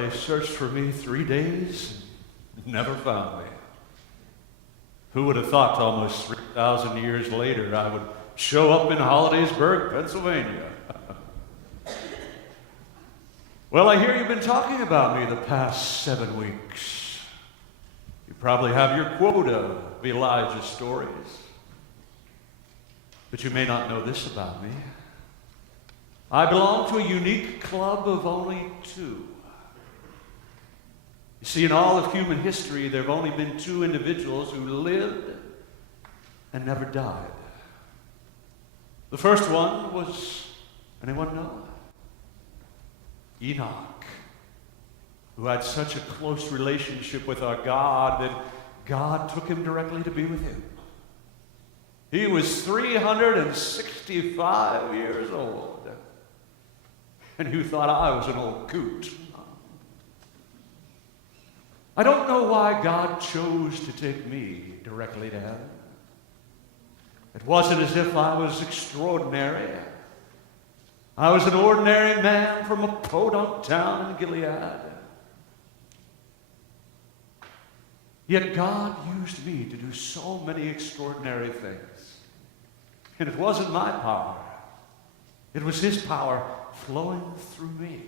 they searched for me 3 days and never found me. Who would have thought almost 3,000 years later I would show up in Hollidaysburg, Pennsylvania? Well, I hear you've been talking about me the past 7 weeks. You probably have your quota of Elijah stories. But you may not know this about me. I belong to a unique club of only two. You see, in all of human history, there have only been two individuals who lived and never died. The first one was, anyone know? Enoch, who had such a close relationship with our God that God took him directly to be with him. He was 365 years old. And you thought I was an old coot. I don't know why God chose to take me directly to heaven. It wasn't as if I was extraordinary. I was an ordinary man from a podunk town in Gilead. Yet God used me to do so many extraordinary things. And it wasn't my power. It was His power flowing through me.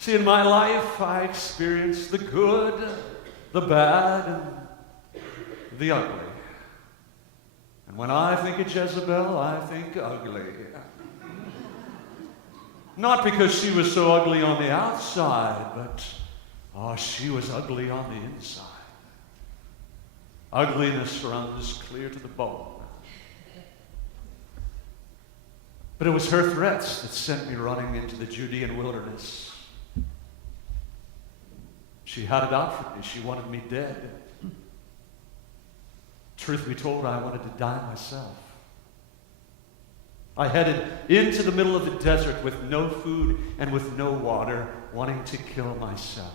See, in my life, I experienced the good, the bad, and the ugly. And when I think of Jezebel, I think ugly. Not because she was so ugly on the outside, but she was ugly on the inside. Ugliness runs clear to the bone. But it was her threats that sent me running into the Judean wilderness. She had it out for me. She wanted me dead. Truth be told, I wanted to die myself. I headed into the middle of the desert with no food and with no water, wanting to kill myself.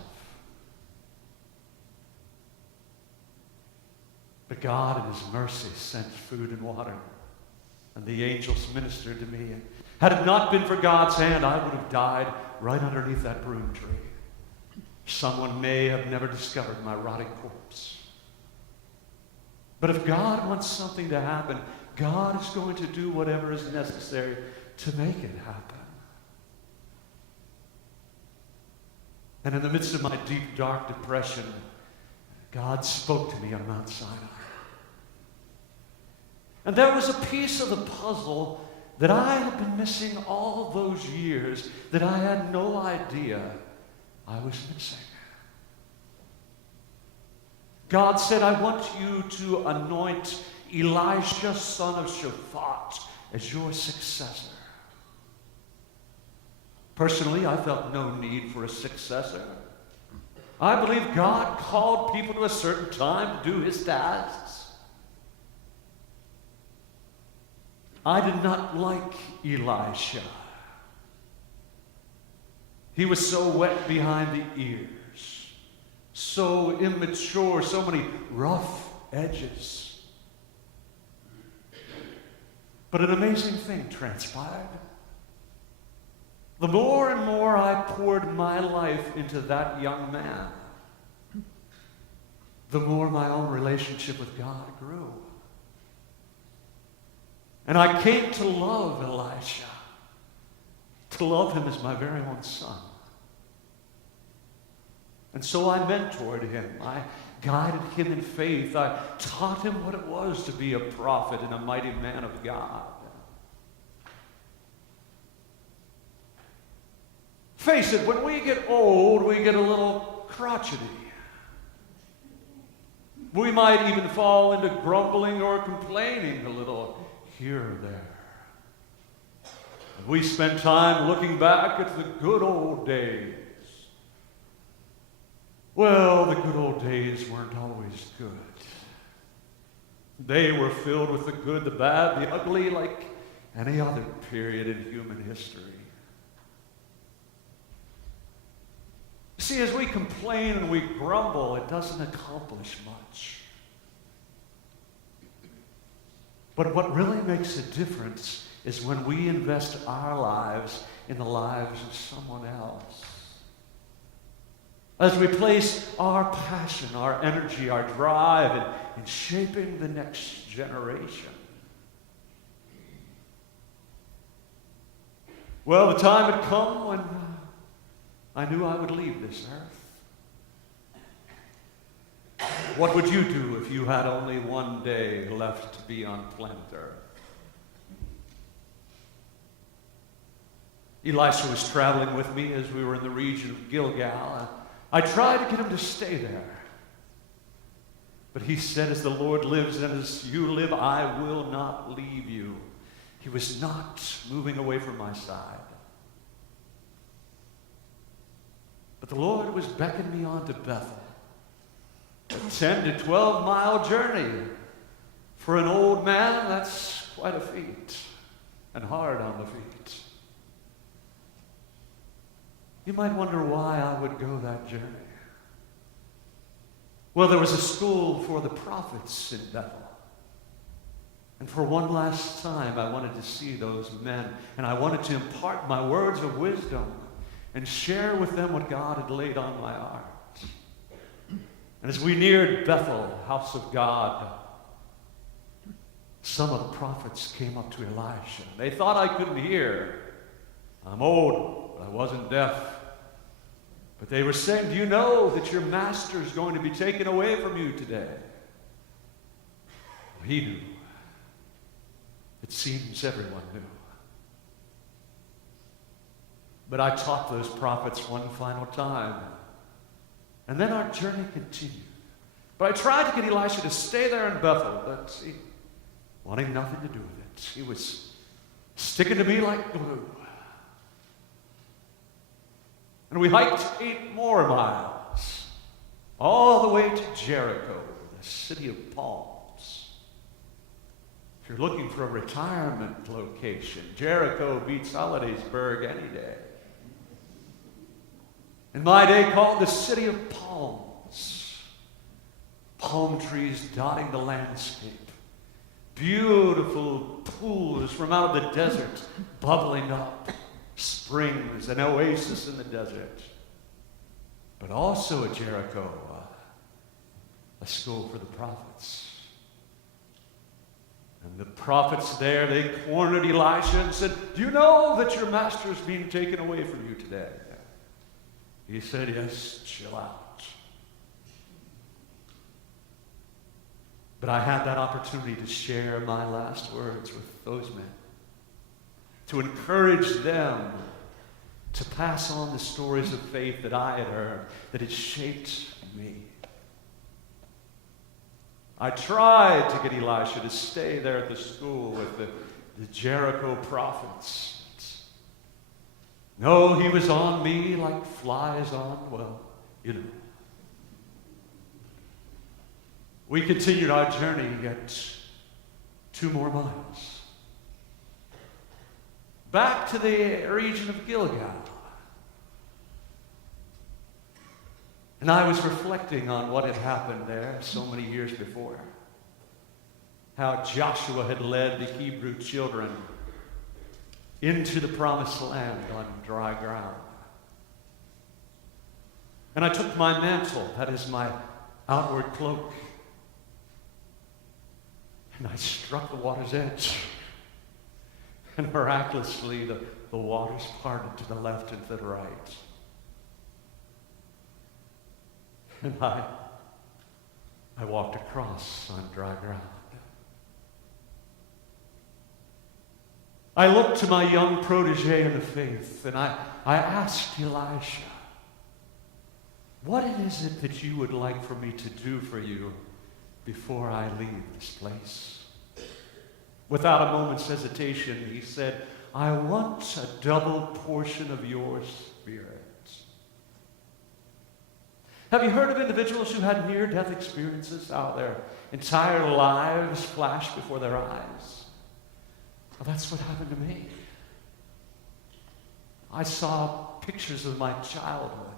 But God in His mercy sent food and water, and the angels ministered to me. And had it not been for God's hand, I would have died right underneath that broom tree. Someone may have never discovered my rotting corpse. But if God wants something to happen, God is going to do whatever is necessary to make it happen. And in the midst of my deep, dark depression, God spoke to me on Mount Sinai. And there was a piece of the puzzle that I had been missing all those years that I had no idea I was missing. God said, I want you to anoint Elisha, son of Shaphat, as your successor. Personally, I felt no need for a successor. I believe God called people to a certain time to do His tasks. I did not like Elisha. He was so wet behind the ears, so immature, so many rough edges. But an amazing thing transpired. The more and more I poured my life into that young man, the more my own relationship with God grew. And I came to love Elisha, to love him as my very own son. And so I mentored him. I guided him in faith. I taught him what it was to be a prophet and a mighty man of God. Face it, when we get old, we get a little crotchety. We might even fall into grumbling or complaining a little here or there. We spend time looking back at the good old days. Well, the good old days weren't always good. They were filled with the good, the bad, the ugly, like any other period in human history. See, as we complain and we grumble, it doesn't accomplish much. But what really makes a difference is when we invest our lives in the lives of someone else. as we place our passion, our energy, our drive in shaping the next generation. Well, the time had come when I knew I would leave this earth. What would you do if you had only one day left to be on planet Earth? Elisha was traveling with me as we were in the region of Gilgal. I tried to get him to stay there. But he said, as the Lord lives and as you live, I will not leave you. He was not moving away from my side. But the Lord was beckoning me on to Bethel. A 10 to 12 mile journey. For an old man, that's quite a feat. And hard on the feet. You might wonder why I would go that journey. Well, there was a school for the prophets in Bethel. And for one last time, I wanted to see those men. And I wanted to impart my words of wisdom and share with them what God had laid on my heart. And as we neared Bethel, house of God, some of the prophets came up to Elisha. They thought I couldn't hear. I'm old, but I wasn't deaf. But they were saying, do you know that your master is going to be taken away from you today? Well, he knew. It seems everyone knew. But I taught those prophets one final time. And then our journey continued. But I tried to get Elisha to stay there in Bethel, but he wanted nothing to do with it. He was sticking to me like glue. And we hiked 8 more miles, all the way to Jericho, the city of palms. If you're looking for a retirement location, Jericho beats Hollidaysburg any day. In my day, called the city of palms. Palm trees dotting the landscape. Beautiful pools from out of the desert bubbling up. Springs, an oasis in the desert. But also at Jericho, a school for the prophets. And the prophets there, they cornered Elisha and said, do you know that your master is being taken away from you today? He said, yes, chill out. But I had that opportunity to share my last words with those men, to encourage them to pass on the stories of faith that I had heard, that had shaped me. I tried to get Elisha to stay there at the school with the Jericho prophets. No, he was on me like flies on, well, you know. We continued our journey yet 2 more miles. Back to the region of Gilgal. And I was reflecting on what had happened there so many years before. How Joshua had led the Hebrew children into the promised land on dry ground. And I took my mantle, that is my outward cloak, and I struck the water's edge. And miraculously, the waters parted to the left and to the right. And I walked across on dry ground. I looked to my young protege in the faith, and I asked Elisha, what is it that you would like for me to do for you before I leave this place? Without a moment's hesitation, he said, I want a double portion of your spirit. Have you heard of individuals who had near-death experiences, how their entire lives flashed before their eyes? Well, that's what happened to me. I saw pictures of my childhood.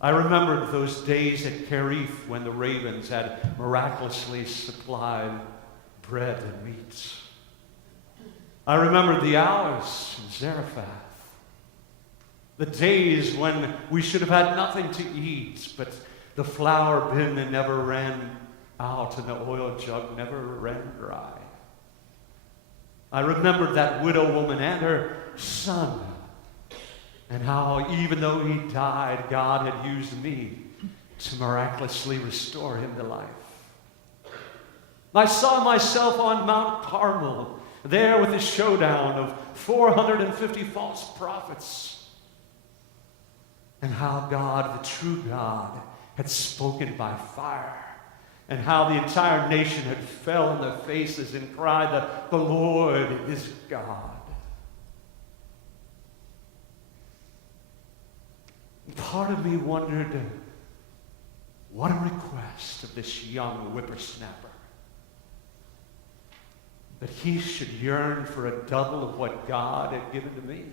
I remembered those days at Kerith when the ravens had miraculously supplied bread and meat. I remembered the hours in Zarephath The days when we should have had nothing to eat, but the flour bin never ran out and the oil jug never ran dry. I remembered that widow woman and her son, and how even though he died, God had used me to miraculously restore him to life. I saw myself on Mount Carmel, there with the showdown of 450 false prophets, and how God, the true God, had spoken by fire, and how the entire nation had fell on their faces and cried that the Lord is God. Part of me wondered, what a request of this young whippersnapper, that he should yearn for a double of what God had given to me.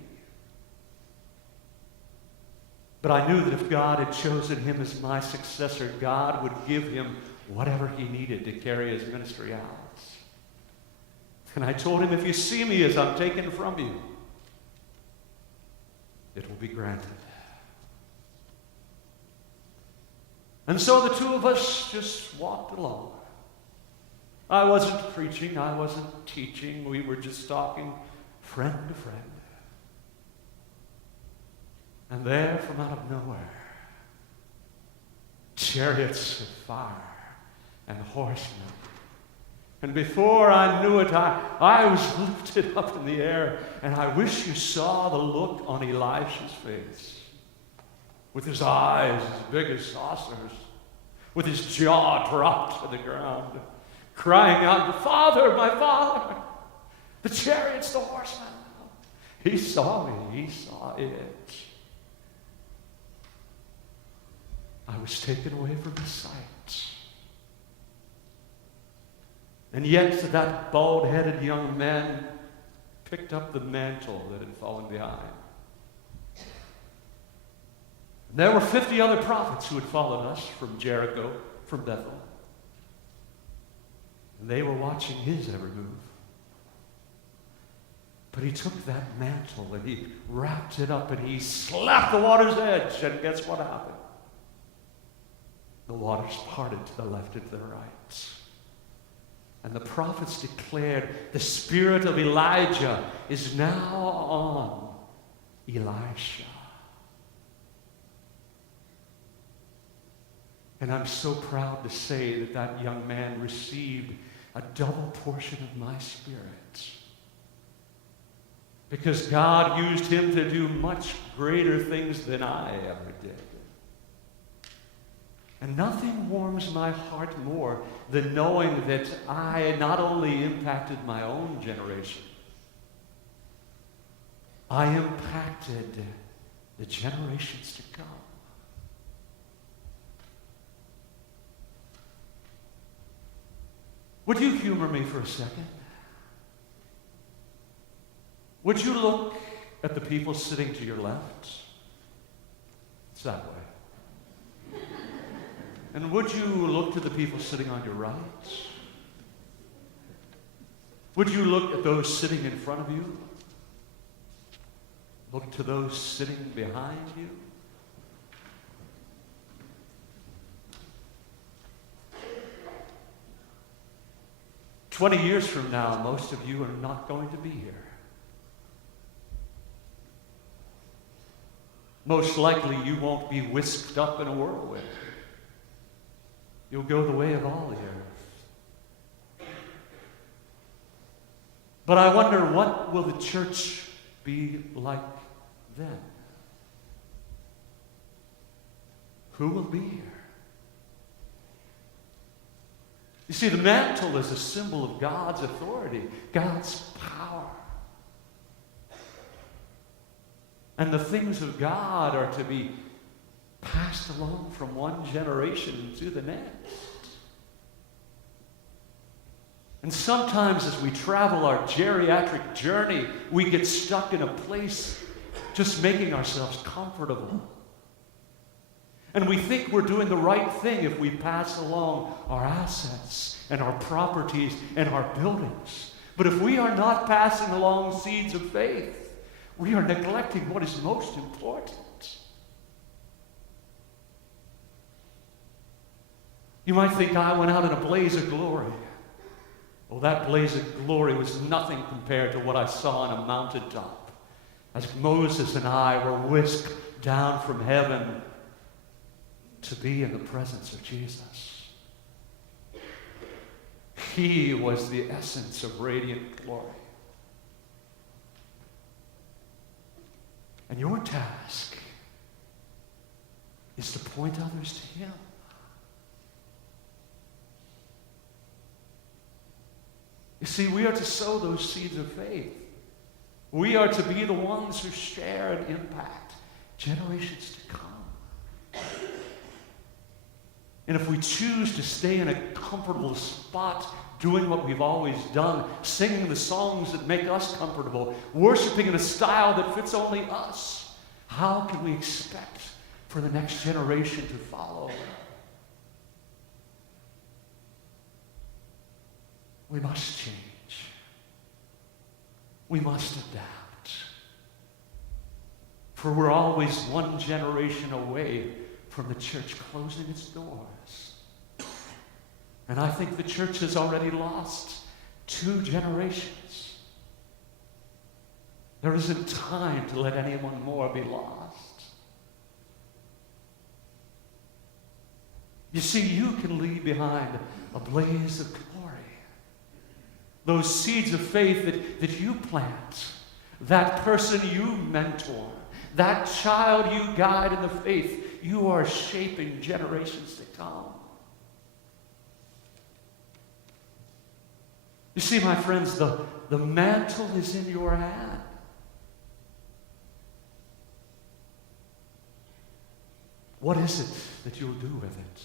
But I knew that if God had chosen him as my successor, God would give him whatever he needed to carry his ministry out. And I told him, if you see me as I'm taken from you, it will be granted. And so the two of us just walked along. I wasn't preaching, I wasn't teaching, we were just talking friend to friend. And there, from out of nowhere, chariots of fire and horsemen. And before I knew it, I was lifted up in the air, and I wish you saw the look on Elisha's face, with his eyes as big as saucers, with his jaw dropped to the ground, crying out, "Father, my father, the chariots, the horsemen." He saw me, he saw it. I was taken away from his sight. And yet that bald-headed young man picked up the mantle that had fallen behind. There were 50 other prophets who had followed us from Jericho, from Bethel. And they were watching his every move. But he took that mantle and he wrapped it up and he slapped the water's edge. And guess what happened? The waters parted to the left and to the right. And the prophets declared, the spirit of Elijah is now on Elisha. And I'm so proud to say that that young man received a double portion of my spirit, because God used him to do much greater things than I ever did. And nothing warms my heart more than knowing that I not only impacted my own generation, I impacted the generations to come. Would you humor me for a second? Would you look at the people sitting to your left? It's that way. And would you look to the people sitting on your right? Would you look at those sitting in front of you? Look to those sitting behind you? 20 years from now, most of you are not going to be here. Most likely you won't be whisked up in a whirlwind. You'll go the way of all the earth. But I wonder, what will the church be like then? Who will be here? You see, the mantle is a symbol of God's authority, God's power. And the things of God are to be passed along from one generation to the next. And sometimes as we travel our geriatric journey, we get stuck in a place just making ourselves comfortable. And we think we're doing the right thing if we pass along our assets and our properties and our buildings. But if we are not passing along seeds of faith, we are neglecting what is most important. You might think I went out in a blaze of glory. Well, that blaze of glory was nothing compared to what I saw on a mountaintop as Moses and I were whisked down from heaven to be in the presence of Jesus. He was the essence of radiant glory. And your task is to point others to him. You see, we are to sow those seeds of faith. We are to be the ones who share and impact generations to come. And if we choose to stay in a comfortable spot, doing what we've always done, singing the songs that make us comfortable, worshiping in a style that fits only us, how can we expect for the next generation to follow? We must change. We must adapt. For we're always one generation away from the church closing its doors. And I think the church has already lost 2 generations. There isn't time to let anyone more be lost. You see, you can leave behind a blaze of glory. Those seeds of faith that you plant, that person you mentor, that child you guide in the faith, you are shaping generations to come. You see, my friends, the mantle is in your hand. What is it that you'll do with it?